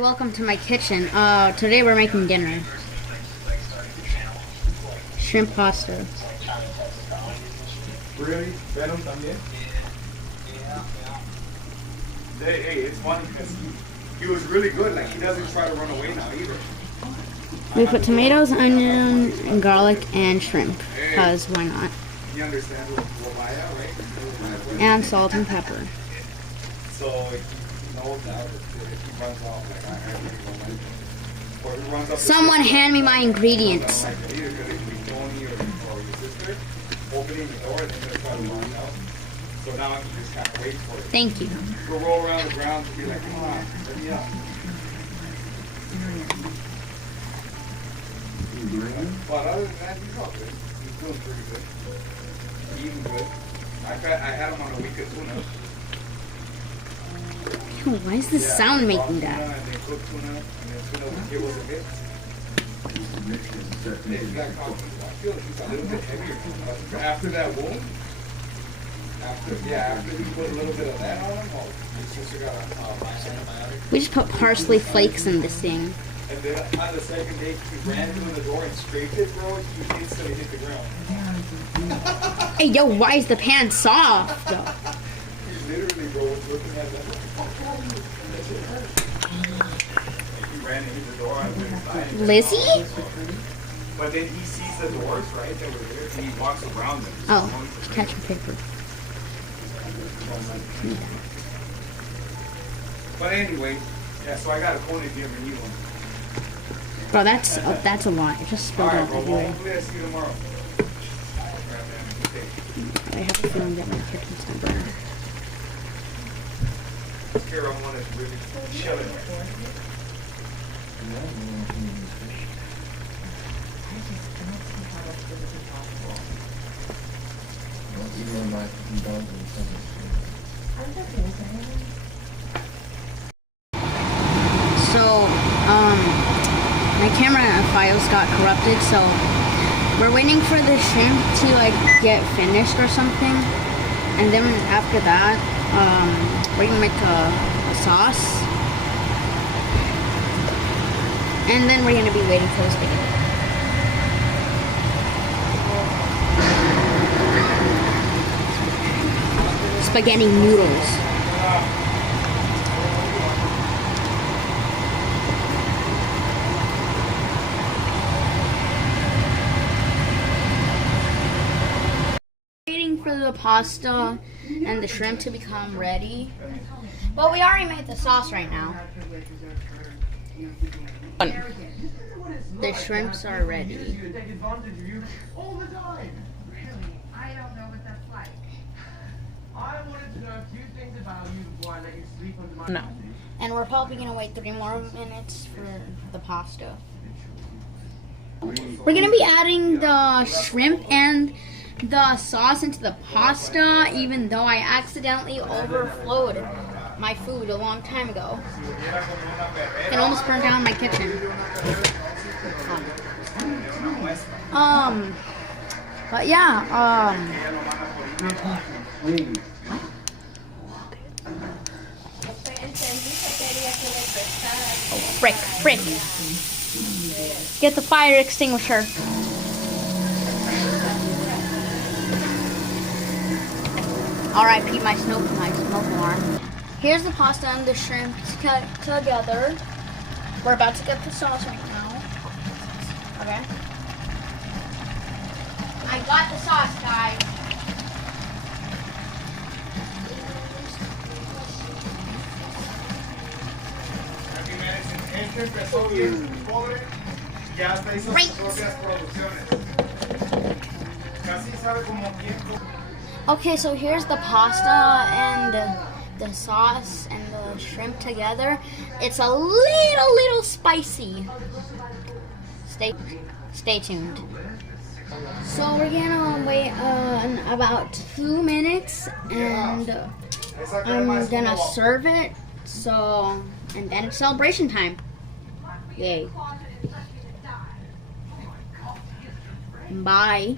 Welcome to my kitchen. Today we're making dinner. Shrimp pasta. Really? Venom también? Hey, it's funny because he was really good. Like, he doesn't try to run away now either. We put tomatoes, onion, and garlic, and shrimp. Because why not? He understands what right? And salt and pepper. So he knows that if he runs off, like I or he runs up Someone hand me my ingredients. like either because it could be Tony or your sister opening the door and then they're trying to run out. So now I can just kind of wait for it. Thank you. We'll roll around the ground and be like, come on, let me up. But other than that, he's all good. He's doing pretty good. Eating good. I had him on a week of tuna. Ew, why is this sound making that? And then cooked tuna, and then tuna it was a mix. It's that confidence. I feel like he's a little bit heavier. After that wound, after he put a little bit of that on him, his sister got a antibiotic. We just put parsley flakes in this thing. And then on the second day, he ran through the door and scraped it, bro. He instantly hit the ground. Hey, yo, why is the pan soft? He literally, bro, was looking at that. He ran and hit the door on the side. Lizzie? But then he sees the doors, right, that were there, and he walks around them. Oh, catch a paper. But anyway, yeah, so I got a Coney if you ever need one. Bro, that's a lot. It just spilled Alright, out bro, well, everywhere. hopefully I see you tomorrow. I have to go and get my kitchen started. Here, I'm one that's really chilling. So, my camera files got corrupted, so we're waiting for the shrimp to like get finished or something, and then after that, we're gonna make a sauce, and then we're gonna be waiting for the spaghetti. Spaghetti noodles. Waiting for the pasta and the shrimp to become ready. Well, we already made the sauce right now. The shrimps are ready. I don't know what that's like. I wanted to know a few things about you before I let you sleep under my... No. And we're probably gonna wait 3 more minutes for the pasta. We're gonna be adding the shrimp and the sauce into the pasta, even though I accidentally overflowed my food a long time ago. It almost burned down my kitchen. But yeah, frick. Get the fire extinguisher. R.I.P. my smoke alarm. Here's the pasta and the shrimp cut together. We're about to get the sauce right now. Okay. I got the sauce, guys. Okay, so here's the pasta and the sauce and the shrimp together. It's a little spicy. Stay tuned. So we're gonna wait about 2 minutes, and I'm gonna serve it. So, and then it's celebration time. Yay. Bye.